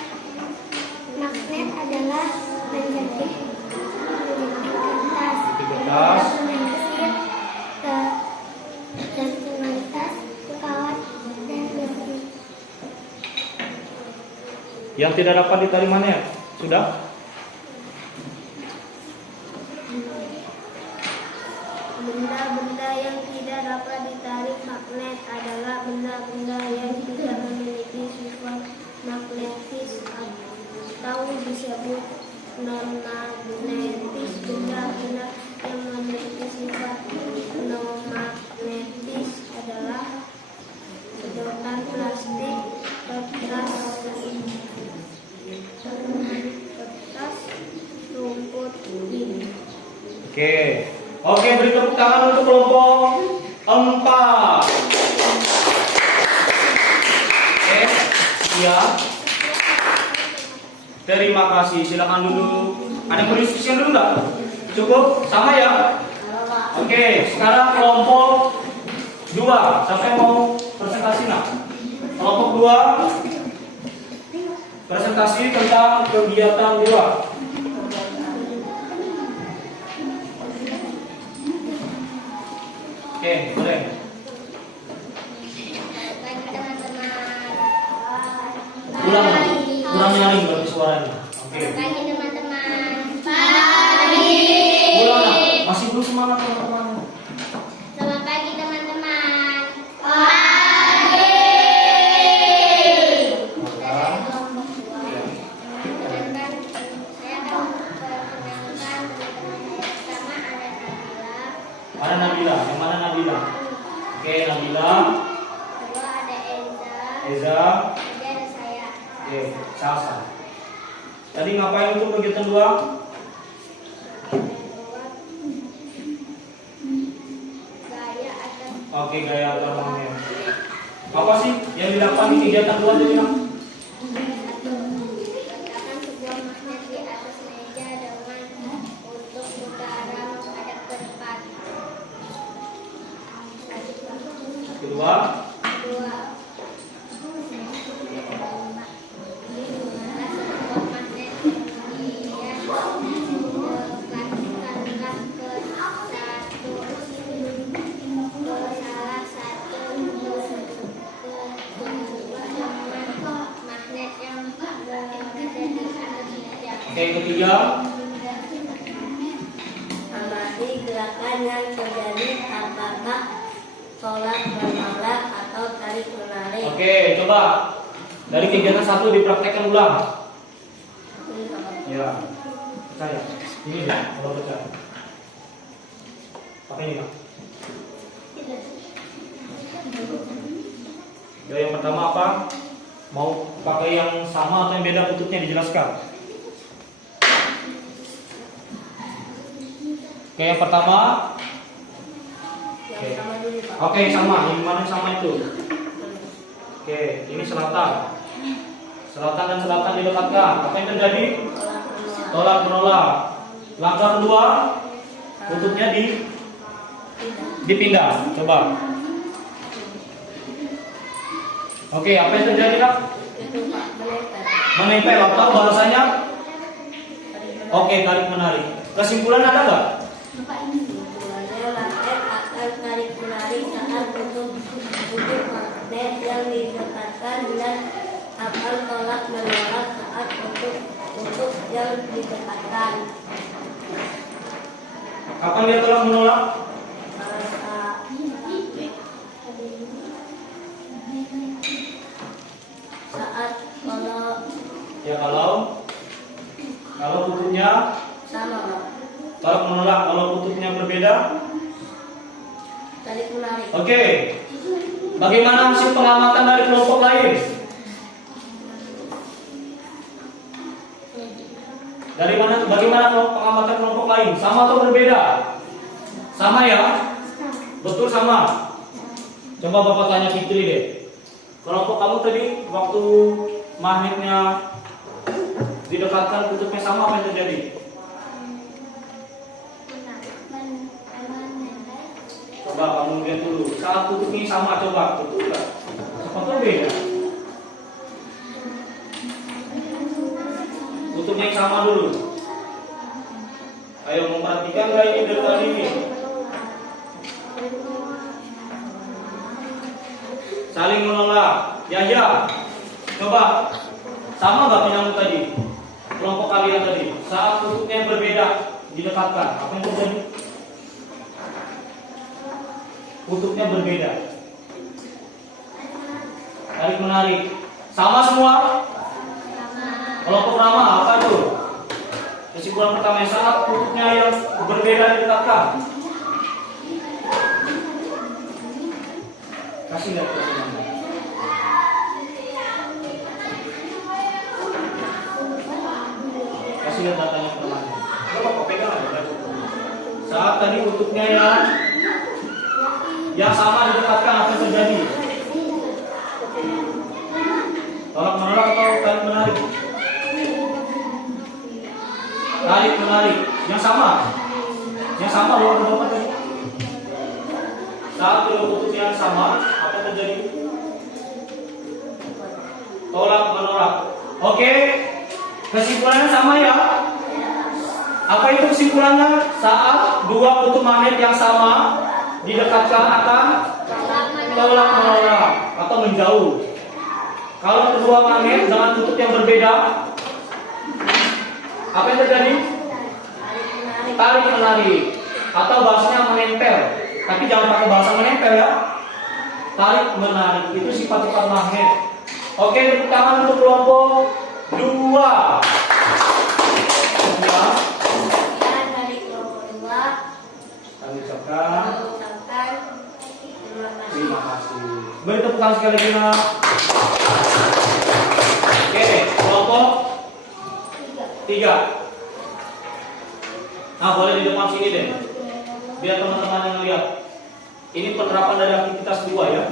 magnet adalah penjepit kertas, Kertas. pensil, gantungan tas, kawat, dan besi. Yang tidak dapat ditarik magnet. Sudah? Benda-benda yang tidak dapat ditarik magnet adalah benda-benda yang tidak memiliki sifat magnetis atau disebut non-magnetis. Benda-benda yang memiliki sifat non-magnetis adalah sedotan plastik, kertas, rumput, ini. Oke, beri tepuk tangan untuk kelompok 4. Oke, siap. Terima kasih. Silakan duduk. Ada yang berdiskusikan dulu nggak? Cukup? Sama ya? Oke, sekarang kelompok 2. Siapa yang mau presentasi nak? Kelompok 2 presentasi tentang kegiatan 2. Oke, boleh. Kurang nyaring berarti suaranya. Oke. Pagi teman-teman. Ulang lah. Masih belum semangat teman-teman. Selamat pagi teman-teman. Dari kelompok 2. Perkenalkan, saya akan memperkenalkan teman-teman saya. Pertama ada Nabila. Ada Nabila. Yang mana Nabila? Oke, Nabila. Kedua ada Eza. Eza. Ketiga ada saya. Oke, Salsa. Tadi ngapain untuk kegiatan 2? Gaya atas Oke, gaya antar magnet. Apa sih yang dilakukan di kegiatan 2 tadi? Nak? letakkan sebuah magnet di atas meja dengan untuk utara menghadap ke depan. Kedua, Kedua, sebuah magnet kemudian dekatkanlah ke salah satu magnet yang ada di atas meja. oke, ketiga, Amati gerakan yang terjadi apakah tolak menolak atau tarik menarik. oke, coba dari kegiatan 1 dipraktekkan ulang. Ya, percaya. Ini ya, kalau percaya. Pakai ini Nak. Gaya yang pertama apa? Mau pakai yang sama atau yang beda bentuknya dijelaskan. Oke, yang pertama. Oke. Oke, yang sama. Yang mana yang sama itu? Oke, ini selatan. Selatan dan selatan didekatkan. Apa yang terjadi? Tolak menolak. Langkah kedua, bentuknya dipindah. Coba. Oke, apa yang terjadi Kak? Menempel atau bahasanya? Oke, tarik menarik. Kesimpulan ada nggak? Kesimpulannya magnet akan tarik menarik saat bentuk magnet yang didekatkan dan akan tolak menolak saat bentuk yang didekatkan. Kapan dia tolak menolak? Saat kalau kutubnya sama, tolak menolak. Kalau kutubnya berbeda, tarik menarik. oke. Bagaimana hasil pengamatan dari kelompok lain? Bagaimana pengamatan kelompok lain? Sama atau berbeda? Sama ya? Betul sama. Coba Bapak tanya Fitri deh. Kelompok kamu tadi waktu magnetnya didekatkan kutubnya sama, apa yang terjadi? Coba kamu lihat dulu. Saat kutubnya sama, coba betul nggak? Apa beda? Kutubnya yang sama dulu. Ayo memperhatikan nggak ini dari tadi ini? Saling menolak. Ya. Coba sama nggak pinangmu tadi? Kelompok kalian tadi. Saat kutubnya yang berbeda, didekatkan. Apa yang terjadi? Kutubnya berbeda. Tarik menarik. Sama semua? Kelompok nama apa itu? Kesimpulan pertama yang saat kutubnya yang berbeda didekatkan. Kasih lihat ke teman. Kasih lihat datanya ke teman. Coba kok pegang aja. Saat tadi kutubnya yang sama didekatkan, apa yang terjadi? Tolak menolak atau tarik menarik? Tarik menarik. Yang sama loh berapa tadi? Saat kedua kutub yang sama, apa yang terjadi? Tolak menolak. Oke, kesimpulannya sama ya. Apa itu kesimpulannya? Saat dua kutub magnet yang sama didekatkan akan tolak menolak atau menjauh. Kalau kedua magnet dengan kutub yang berbeda, apa yang terjadi? Tarik menarik atau bahasanya menempel. Tapi jangan pakai bahasa menempel ya. Tarik menarik itu sifat-sifat magnet. Oke, tepuk tangan untuk kelompok 2. Ya. Dari kelompok 2 Kami ucapkan terima kasih. terima kasih. Beri tepuk tangan sekali lagi nak. Oke, kelompok 3. Nah, boleh di depan sini deh. Biar teman-teman yang lihat. Ini penerapan dari aktivitas 2 ya.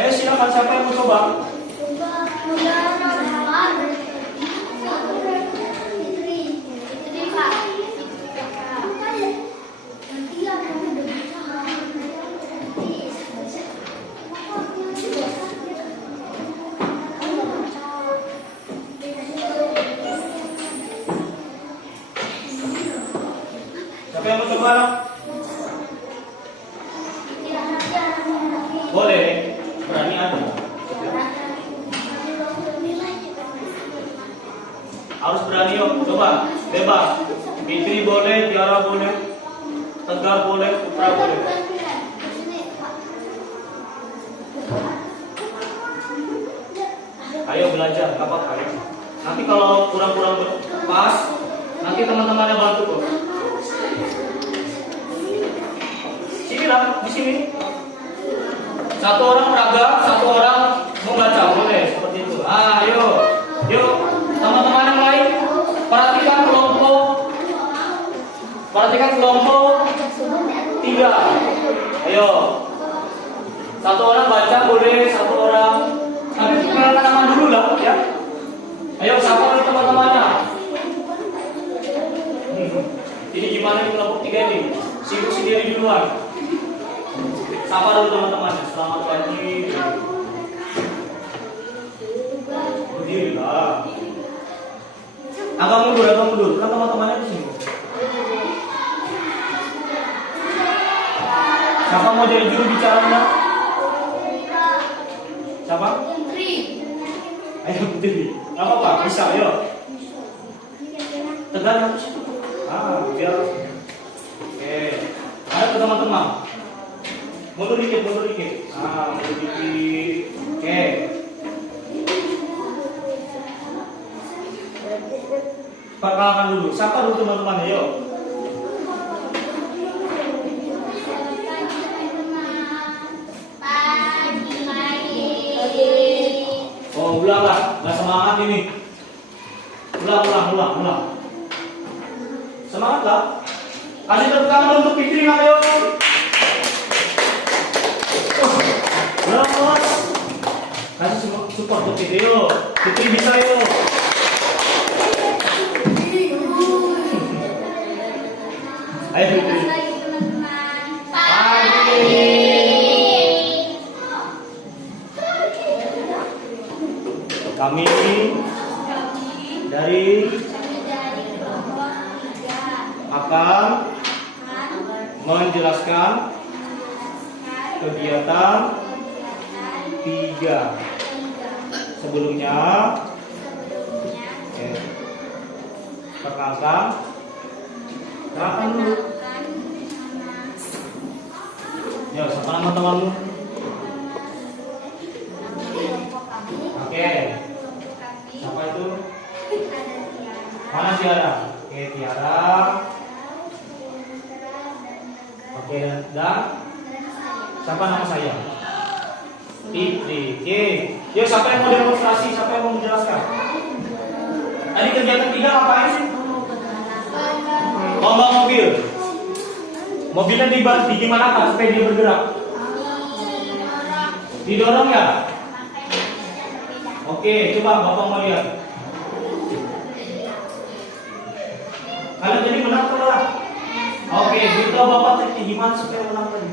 Ayo silakan, siapa yang mau coba? Siapa yang mau coba? Boleh, berani aja. Harus berani yuk, coba, bebas. Fitri boleh, Tiara boleh, Tegar boleh, Putra boleh. Ayo belajar, gak apa-apa ya. Nanti kalau kurang-kurang pas, nanti teman-temannya bantu kok. Sini lah, di sini. Satu orang raga, satu orang membaca, boleh seperti itu. Ayo, yuk, teman-teman yang lain, perhatikan kelompok 3. Ayo, satu orang baca boleh, satu orang. Tapi perkenalkan nama dulu lah, ya. Ayo, siapa nih teman-temannya? Ini gimana di kelompok 3 ini? Sibuk sendiri duluan. Sapa dulu teman-teman. Selamat pagi. Berdiri lah. Agak mundur. Kan teman-temannya di sini. Siapa mau jadi juru bicaranya? Siapa? Ayo Putri. Gak apa-apa, bisa, ayo. Tegar harus. Biar. Oke. Ayo ke teman-teman. Mundur dikit. Mundur dikit. Oke. Perkenalkan dulu. Siapa dulu teman-teman? Ayo. Oh, ulang lah. Gak semangat ini. Ulang. Semangat lah. Kasih tepuk tangan untuk Fitri, ayo. Bos. Kasih support untuk Fitri yuk. Fitri bisa yuk. Ayo Fitri. Pagi. Kami dari akan menjelaskan kegiatan 3. Sebelumnya, oke, Perkenalkan. Kenalkan dulu. Ya, siapa nama temanmu? Oke. Siapa itu? Mana Tiara? Oke, Tiara. Oke, dan siapa nama saya? Fitri. Oke. Yuk, siapa yang mau demonstrasi? Siapa yang mau menjelaskan? Tadi kegiatan 3 ngapain sih? Lomba mobil. Mobilnya di gimana kan supaya dia bergerak? Didorong ya? Oke, coba Bapak mau lihat. Kalian jadi menang atau kalah? Oke, beritahu Bapak teknik gimana supaya menang tadi.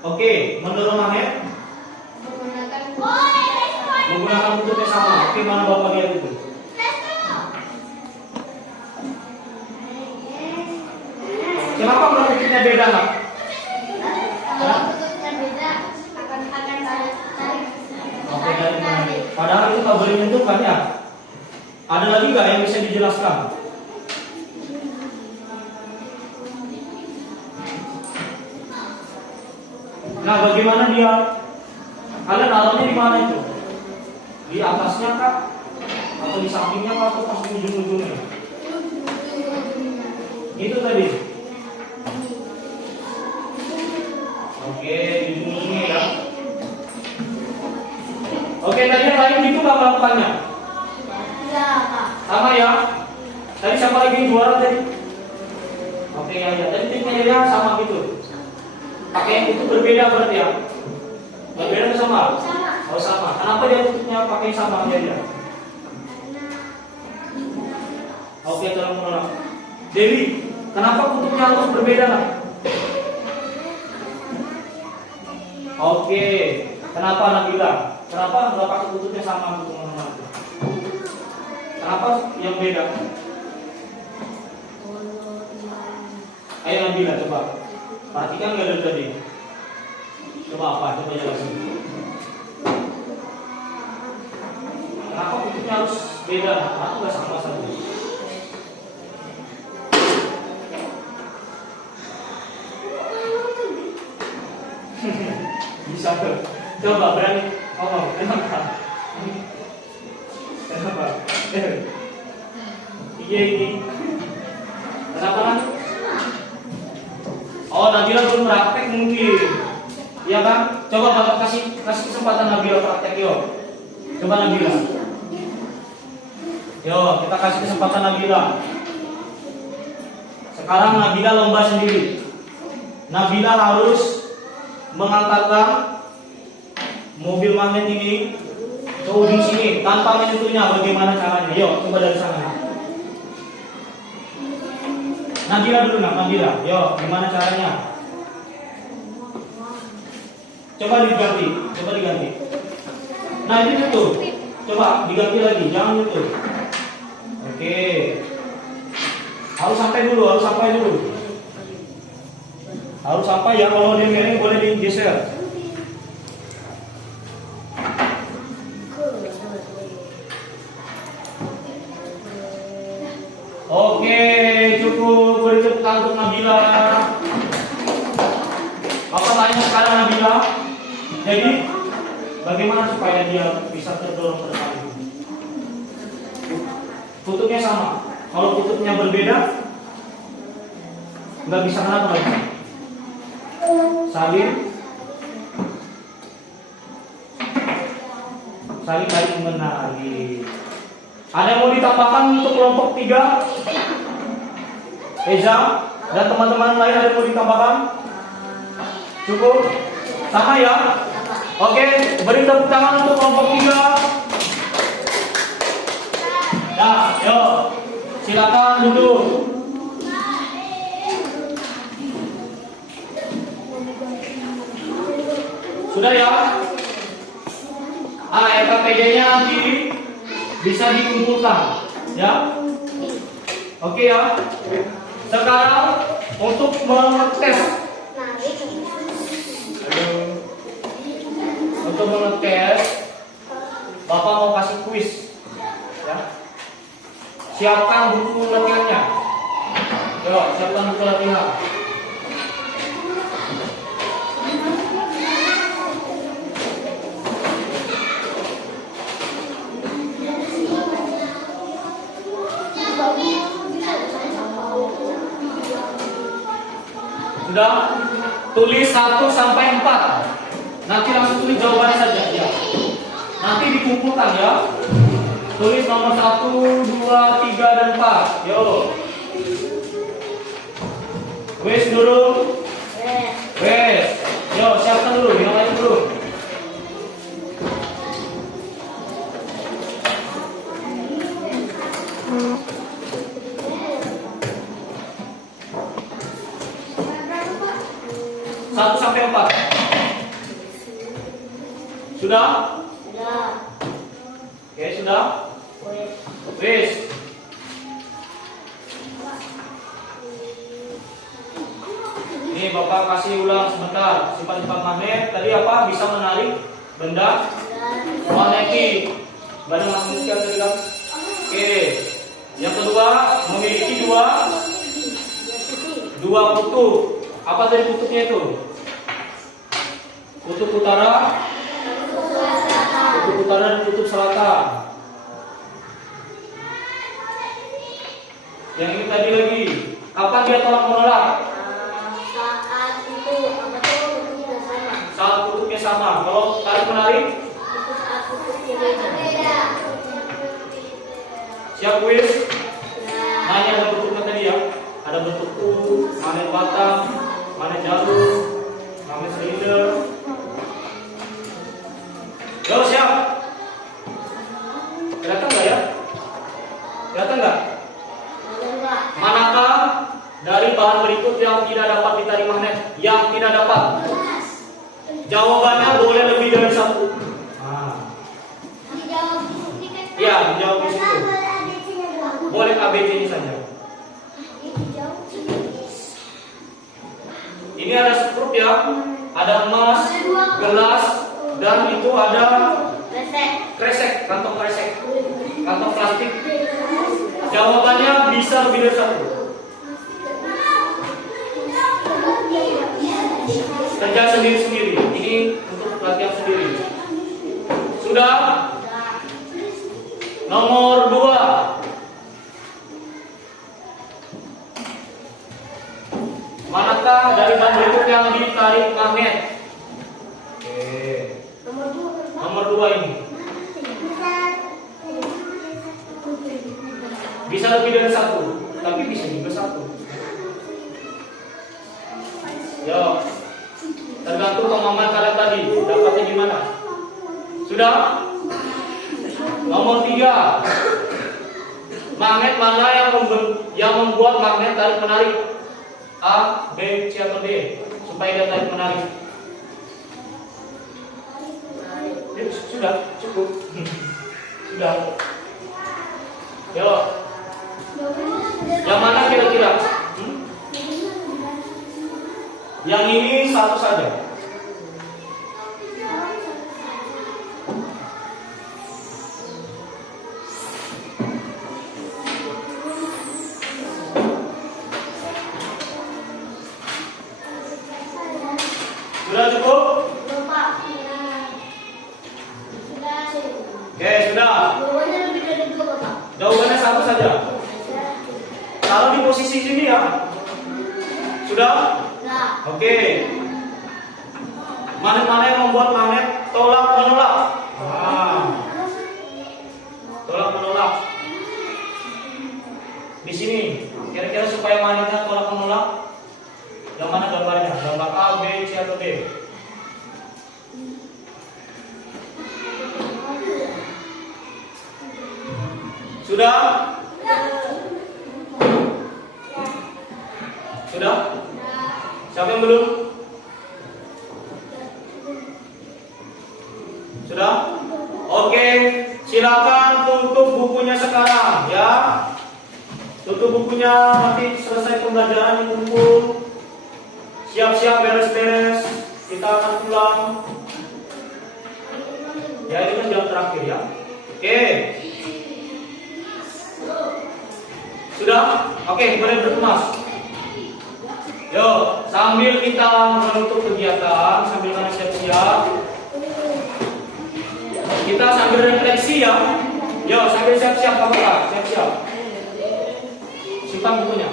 Oke, mendorong magnet menggunakan butut yang sama. Oke, mana Bapak lihat itu? Kenapa bentuknya beda nggak? Oke, dari mana? Padahal itu tak boleh menentukan ya. Ada lagi nggak yang bisa dijelaskan? Nah, bagaimana dia? Kalian naruhnya di mana itu? Di atasnya kah? Atau di sampingnya kah? Atau pas di ujung-ujungnya? Itu tadi. Oke, di ujung-ujungnya ya. Oke, tadi yang lain itu nggak melakukannya? Sama ya. Tadi siapa lagi yang juara tadi? Oke ya, ya. Tadi timnya ya sama gitu. Pakai yang itu berbeda berarti ya? Berbeda atau sama? Oh sama. Kenapa dia tutupnya pakai sama dia? Oke, tolong menolak. Dewi, kenapa kutubnya harus berbeda lah? Oke, kenapa Nabila? Kenapa nggak pakai kutubnya sama untuk teman-teman? Kenapa yang beda? Ayo Nabila coba. Perhatikan nggak dari tadi? Coba apa? Coba jelasin. Kenapa kutubnya harus beda? Kenapa nggak sama saja? Bisa tuh. Coba berani ngomong. Kenapa? Kenapa? Iya ini. Kenapa kan? Oh, Nabila belum praktek mungkin. Iya kan? Coba Bapak kasih kesempatan Nabila praktek yuk. Coba Nabila. Yo, kita kasih kesempatan Nabila. Sekarang Nabila lomba sendiri. Nabila harus mengangkatkan mobil magnet ini ke ujung sini tanpa menyentuhnya. Bagaimana caranya? Yuk, coba dari sana. Nabila dulu, Nabila. Yuk, gimana caranya? Coba diganti. Nah, ini tuh. Coba diganti lagi, jangan itu. Oke. Harus sampai dulu. Harus sampai ya, kalau dia miring boleh digeser. Oke, cukup. Beri tepuk tangan untuk Nabila. Bapak tanya sekarang Nabila. Jadi, bagaimana supaya dia bisa terdorong ke depan? Kutubnya sama. Kalau kutubnya berbeda, nggak bisa kenapa lagi? Saling menarik. Ada yang mau ditambahkan untuk kelompok 3? Eza dan teman-teman lain ada yang mau ditambahkan? Cukup? Sama ya? Oke, beri tepuk tangan untuk kelompok 3. Nah, yuk. Silakan duduk. Sudah ya? RKPD-nya nanti bisa dikumpulkan, ya. Oke ya. Sekarang untuk mengetes. Untuk mengetes, Bapak mau kasih kuis. tulis. Ya. Siapkan buku latihannya. Yuk, siapkan buku latihan. Sudah? Tulis 1 sampai 4. Nanti langsung tulis jawabannya saja ya. Nanti dikumpulkan ya. Tulis nomor 1, 2, 3 dan 4. Yo. Wes dulu. Wes. Yo, siapkan dulu, yang lain dulu. Satu sampai 4. Sudah? Sudah. Oke, sudah? Wes. Ini Bapak kasih ulang sebentar. Sifat-sifat magnet tadi apa? Bisa menarik benda magnetik. Benda magnetik tadi kan? Oke. Yang kedua, memiliki dua kutub. Apa tadi kutubnya itu? Kutub utara, dan kutub selatan. Yang ini tadi lagi, kapan dia tolak menolak? Saat itu kutubnya sama. Saat kutubnya sama. Kalau tarik menarik? Itu saat kutubnya beda. Siap kuis? Nah, ini ada bentuknya tadi ya. Ada bentuk U, magnet batang, magnet jalur, magnet silinder. Yo, siap? Kelihatan nggak ya? Kelihatan nggak? Manakah dari bahan berikut yang tidak dapat ditarik magnet? Yang tidak dapat? Jawabannya boleh lebih dari satu. Nah. Dijawab di sini kan? Iya, dijawab di situ. Boleh ABC ini saja. Ini ada skrup ya, ada emas, gelas, dan itu ada kresek, kantong kresek, kantong plastik. Jawabannya bisa lebih dari satu. Kerja sendiri-sendiri. Ini untuk latihan sendiri. Sudah? Nomor 2. Manakah dari bahan berikut yang ditarik magnet? Oke. Nomor 2 ini. Bisa lebih dari satu, tapi bisa juga satu. Yo. Tergantung pemahaman kalian tadi, dapatnya gimana? Sudah? Nomor 3. Magnet mana yang membuat magnet tarik menarik? A, B, C atau D supaya dia tarik menarik. Ya, sudah cukup. Sudah. Yo. Yang mana kira-kira? Yang ini satu saja. Sudah cukup? Oke, sudah. Jawabannya satu saja. Kalau di posisi sini ya. Sudah? Oke. Magnet-magnet yang membuat magnet tolak menolak. Tolak menolak. Di sini, kira-kira supaya magnetnya tolak menolak. Yang mana gambarnya? Gambar A, B, C atau D? Sudah? Sudah? Siapa yang belum? Sudah? Oke, silakan tutup bukunya sekarang ya. Tutup bukunya, nanti selesai pembelajaran dikumpul. Siap-siap beres-beres. Kita akan pulang. Ya, ini kan jam terakhir ya. Oke. Sudah? Oke, boleh berkemas. Yo, sambil kita menutup kegiatan, sambil kalian siap-siap, kita sambil refleksi ya. Yo, sambil siap-siap kamu Kak, siap-siap. Simpan bukunya.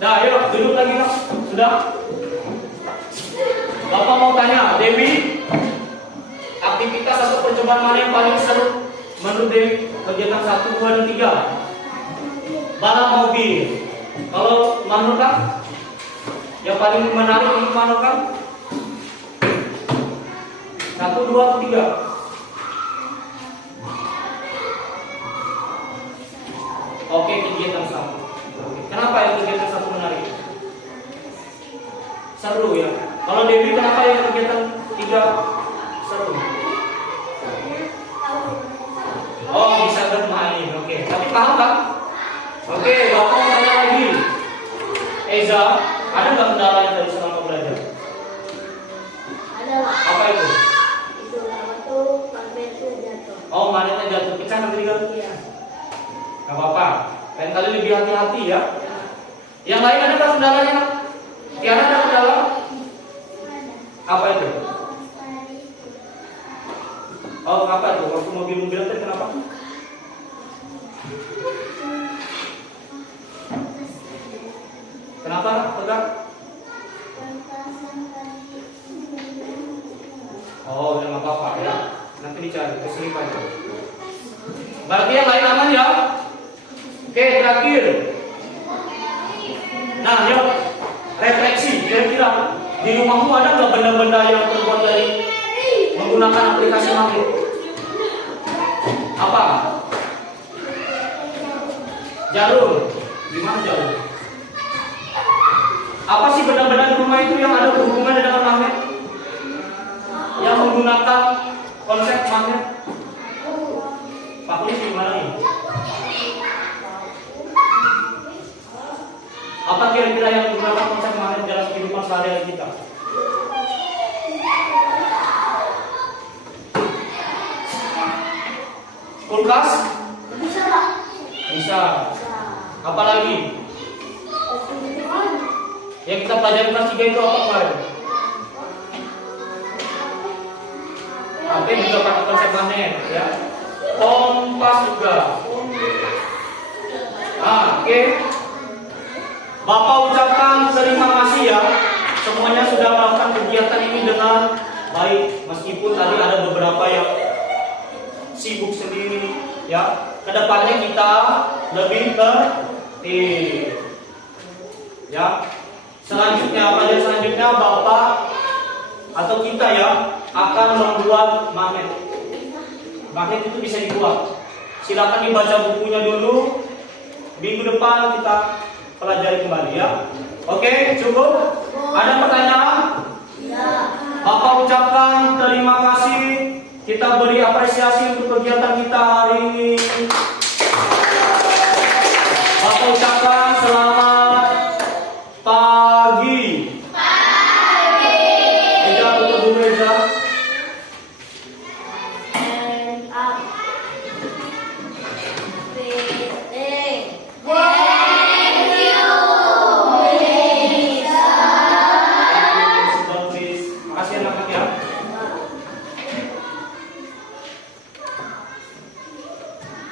Nah, yuk duduk lagi Kak. Sudah? Bapak mau tanya, Dewi, aktivitas atau percobaan mana yang paling seru menurut Dewi? Kegiatan 1, 2, dan 3. Balap mobil. Kalau menurut Kak, yang paling menarik untuk menurut Kak? 1, 2, atau 3? Oke, kegiatan 1. Kenapa yang kegiatan 1 menarik? Seru ya. Kalau Dewi, kenapa yang kegiatan 3 seru? Oh, bisa bermain. Oke, tapi paham kan? Oke, Bapak mau tanya lagi. Eza, ada nggak kendalanya tadi selama belajar? Ada. Apa itu? Itu waktu magnetnya jatuh. Oh, magnetnya jatuh. Pecah nanti kan? Iya. Gak apa-apa. Lain kali lebih hati-hati ya. Yang lain ada nggak kendalanya? Tiara ada kendala? Apa itu? Oh, apa itu? Waktu mobil-mobilan tadi kenapa? Kenapa? Pegang? Oh, udah nggak apa-apa ya. Nanti dicari keselipan. Berarti yang lain aman ya? Oke, terakhir. Nah, yuk refleksi. Kira-kira di rumahmu ada nggak benda-benda yang terbuat dari menggunakan aplikasi magnet? Apa? Jarum. Gimana jarum? Apa sih benda-benda di rumah itu yang ada hubungannya dengan magnet? Yang menggunakan konsep magnet? Pak Kulis gimana nih? Apa kira-kira yang menggunakan konsep magnet dalam kehidupan sehari-hari kita? Kulkas? Bisa Pak? Bisa. Apa lagi? Yang kita pelajari kelas 3 itu apa kemarin? HP juga pakai konsep magnet ya. Kompas juga. Oke. Bapak ucapkan terima kasih ya. Semuanya sudah melakukan kegiatan ini dengan baik, meskipun tadi ada beberapa yang sibuk sendiri ya. Kedepannya kita lebih tertib ya. Selanjutnya, pelajaran selanjutnya Bapak atau kita ya akan membuat magnet. Magnet itu bisa dibuat. Silakan dibaca bukunya dulu. Minggu depan kita pelajari kembali ya. Oke, cukup? Ada pertanyaan? Iya. Bapak ucapkan terima kasih. Kita beri apresiasi untuk kegiatan kita hari ini.